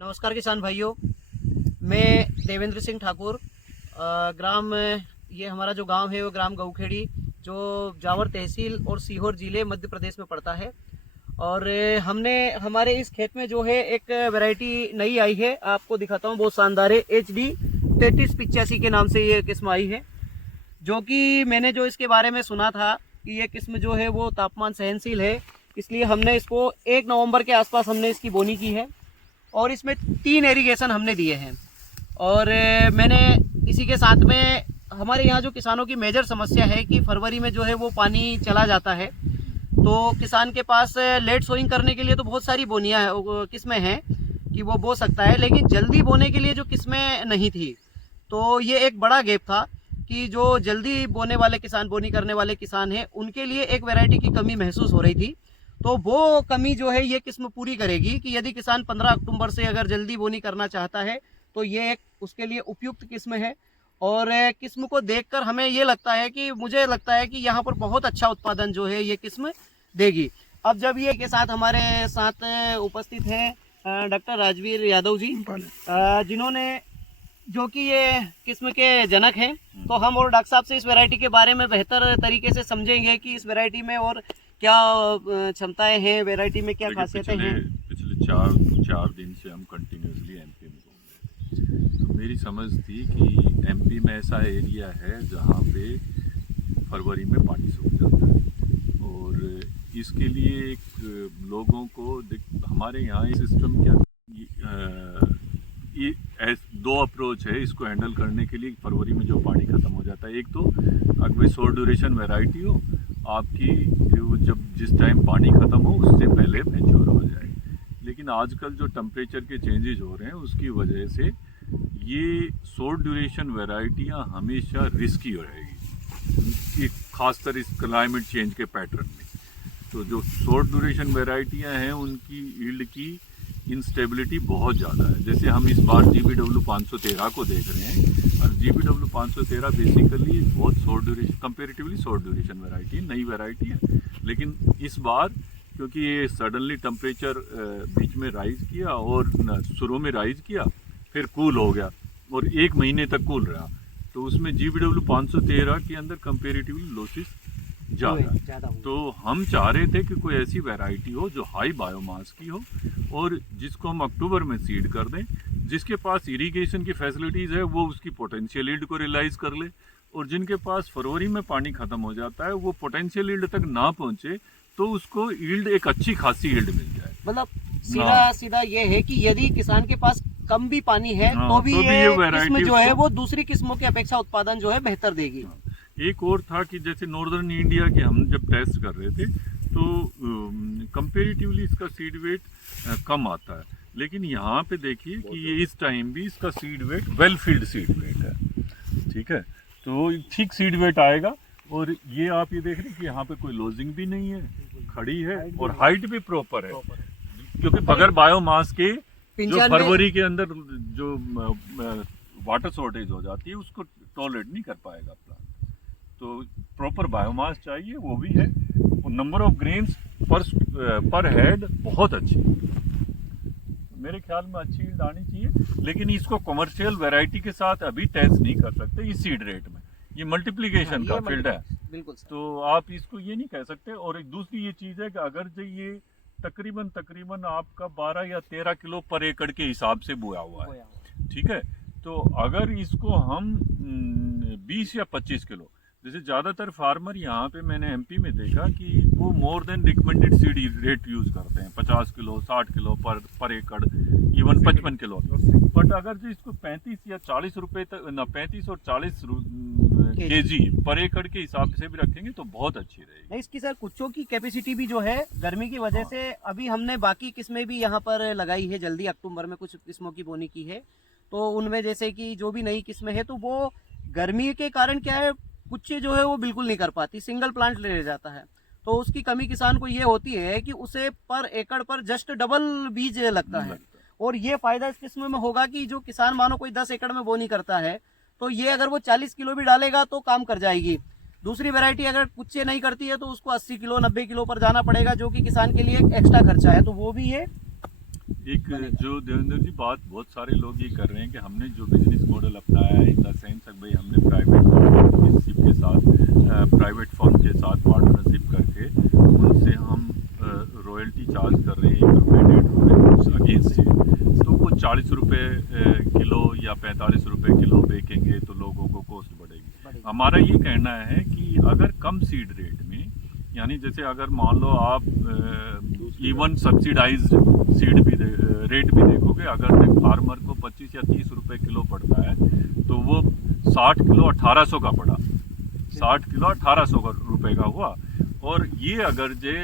नमस्कार किसान भाइयों, मैं देवेंद्र सिंह ठाकुर। ग्राम ये हमारा जो गांव है वो ग्राम गौखेड़ी, जो जावर तहसील और सीहोर जिले मध्य प्रदेश में पड़ता है। और हमने हमारे इस खेत में जो है एक वैरायटी नई आई है, आपको दिखाता हूँ। बहुत शानदार है, HD 3385 के नाम से ये किस्म आई है। जो कि मैंने जो इसके बारे में सुना था कि ये किस्म जो है वो तापमान सहनशील है, इसलिए हमने इसको 1 नवंबर के आसपास हमने इसकी बोनी की है। और इसमें 3 एरीगेशन हमने दिए हैं। और मैंने इसी के साथ में, हमारे यहाँ जो किसानों की मेजर समस्या है कि फरवरी में जो है वो पानी चला जाता है, तो किसान के पास लेट सोइंग करने के लिए तो बहुत सारी बोनियाँ किस्में हैं कि वो बो सकता है, लेकिन जल्दी बोने के लिए जो किस्में नहीं थी। तो ये एक बड़ा गैप था कि जो जल्दी बोने वाले किसान, बोनी करने वाले किसान हैं, उनके लिए एक वैरायटी की कमी महसूस हो रही थी। तो वो कमी जो है ये किस्म पूरी करेगी कि यदि किसान 15 अक्टूबर से अगर जल्दी बोनी करना चाहता है तो ये एक उसके लिए उपयुक्त किस्म है। और किस्म को देखकर हमें ये लगता है कि, मुझे लगता है कि यहाँ पर बहुत अच्छा उत्पादन जो है ये किस्म देगी। अब जब ये के साथ हमारे साथ उपस्थित हैं डॉक्टर राजवीर यादव जी, जिन्होंने, जो कि ये किस्म के जनक हैं, तो हम और डॉक्टर साहब से इस वैरायटी के बारे में बेहतर तरीके से समझेंगे कि इस वैरायटी में और क्या क्षमताएं हैं, वैरायटी में क्या खासियतें हैं। पिछले चार दिन से हम कंटिन्यूसली एमपी में घूम रहे हैं। तो मेरी समझ थी कि एमपी में ऐसा एरिया है जहाँ पे फरवरी में पानी सूख जाता है, और इसके लिए लोगों को हमारे यहाँ सिस्टम क्या, ये दो अप्रोच है इसको हैंडल करने के लिए। फरवरी में जो पानी ख़त्म हो जाता है, एक तो अगर शॉर्ट ड्यूरेशन वैरायटी हो आपकी, जब जिस टाइम पानी ख़त्म हो उससे पहले मैच्योर हो जाए। लेकिन आजकल जो टेम्परेचर के चेंजेस हो रहे हैं उसकी वजह से ये शॉर्ट ड्यूरेशन वैरायटियाँ हमेशा रिस्की रहेगी, खासकर इस क्लाइमेट चेंज के पैटर्न में। तो जो शॉर्ट ड्यूरेशन वैरायटियाँ हैं उनकी यील्ड की इंस्टेबिलिटी बहुत ज़्यादा है। जैसे हम इस बार GBW 513 को देख रहे हैं, और GBW 513 बेसिकली बहुत short duration, comparatively short duration variety, नई वैरायटी है। लेकिन इस बार क्योंकि ये सडनली टेम्परेचर बीच में राइज किया, और शुरू में राइज किया, फिर कूल हो गया और 1 महीने तक कूल रहा, तो उसमें GBW 513 के अंदर कंपेरेटिवली लॉसेस ज़्यादा। तो हम चाह रहे थे कि कोई ऐसी वैरायटी हो जो हाई बायोमास की हो, और जिसको हम अक्टूबर में सीड कर दें। जिसके पास इरिगेशन की फैसिलिटीज़ है वो उसकी पोटेंशियल यील्ड को रियलाइज़ कर ले, और जिनके पास फरवरी में पानी ख़त्म हो जाता है वो पोटेंशियल यील्ड तक ना पहुँचे तो उसको यील्ड, एक अच्छी खासी यील्ड मिल जाए। मतलब सीधा ये है कि यदि किसान के पास कम भी पानी है तो भी ये किस्म जो है वो दूसरी किस्मों की अपेक्षा उत्पादन जो है बेहतर देगी। एक और था कि जैसे नॉर्दर्न इंडिया के हम जब टेस्ट कर रहे थे तो कंपेरेटिवली इसका सीड वेट कम आता है, लेकिन यहाँ पे देखिए कि ये इस टाइम भी इसका seed weight well filled seed weight है, ठीक है। तो ठीक सीड वेट आएगा, और ये आप ये देख रहे हैं कि यहाँ पे कोई लॉजिंग भी नहीं है, खड़ी है, और हाइट भी प्रॉपर है, क्योंकि बगैर बायोमास के जो फरवरी के अंदर जो वाटर शॉर्टेज हो जाती है उसको टॉलरेट नहीं कर पाएगा प्लांट। तो प्रॉपर बायोमास चाहिए, वो भी है, और नंबर ऑफ ग्रेन्स पर हेड बहुत अच्छी, मेरे ख्याल में अच्छी यील्ड आनी चाहिए। लेकिन इसको कमर्शियल वैरायटी के साथ अभी टेस्ट नहीं कर सकते इस सीड रेट में, ये मल्टीप्लिकेशन का फील्ड है, बिल्कुल। तो आप इसको ये नहीं कह सकते। और एक दूसरी ये चीज़ है कि अगर जो ये तकरीबन आपका 12 या 13 किलो पर एकड़ के हिसाब से बोया हुआ है, ठीक है, तो अगर इसको हम 20 या 25 किलो, जैसे ज़्यादातर फार्मर यहाँ पे मैंने एमपी में देखा कि वो more than recommended seed rate use करते हैं, 50 किलो 60 किलो पर एकड़, इवन 55 किलो। बट अगर जो इसको 35 या 40 रुपये तक, ना 35 और 40 केजी पर एकड़ के हिसाब से भी रखेंगे तो बहुत अच्छी रहेगी। इसकी सर कुच्चों की कैपेसिटी भी जो है गर्मी की वजह से, अभी हमने बाकी किस्में भी यहाँ पर लगाई है, जल्दी अक्टूबर में कुछ किस्मों की बोनी की है, तो उनमें जैसे कि जो भी नई किस्में है तो वो गर्मी के कारण क्या है, कुच्चे जो है वो बिल्कुल नहीं कर पाती, सिंगल प्लांट ले जाता है। तो उसकी कमी किसान को ये होती है कि उसे पर एकड़ पर जस्ट डबल बीज लगता है। और ये फायदा इस किस्म में होगा कि जो किसान मानो कोई 10 एकड़ में बोनी करता है तो ये अगर वो 40 किलो भी डालेगा तो काम कर जाएगी। दूसरी वैरायटी अगर कुच्चे नहीं करती है तो उसको 80 किलो 90 किलो पर जाना पड़ेगा, जो कि किसान के लिए एक एक्स्ट्रा खर्चा है, तो वो भी ये एक बनेगा। जो देवेंद्र जी बात बहुत सारे लोग ये कर रहे हैं कि हमने जो बिजनेस मॉडल अपनाया है इन द सेंस भाई हमने प्राइवेट के साथ प्राइवेट फर्म के साथ पार्टनरशिप करके उनसे हम रॉयल्टी चार्ज कर रहे हैं 1 रुपये 1.5 रुपये अगेंस्ट से, तो वो 40 रुपये किलो या 45 रुपये किलो बेचेंगे तो लोगों को कॉस्ट बढ़ेगी। हमारा ये कहना है कि अगर कम सीड रेट में, यानी जैसे अगर मान लो आप इवन सब्सिडाइज्ड सीड भी रेट भी देखोगे, अगर एक फार्मर को 25 या 30 रुपए किलो पड़ता है तो वो 60 किलो 1800 का पड़ा, 60 किलो 1800 रुपए का हुआ। और ये अगर जे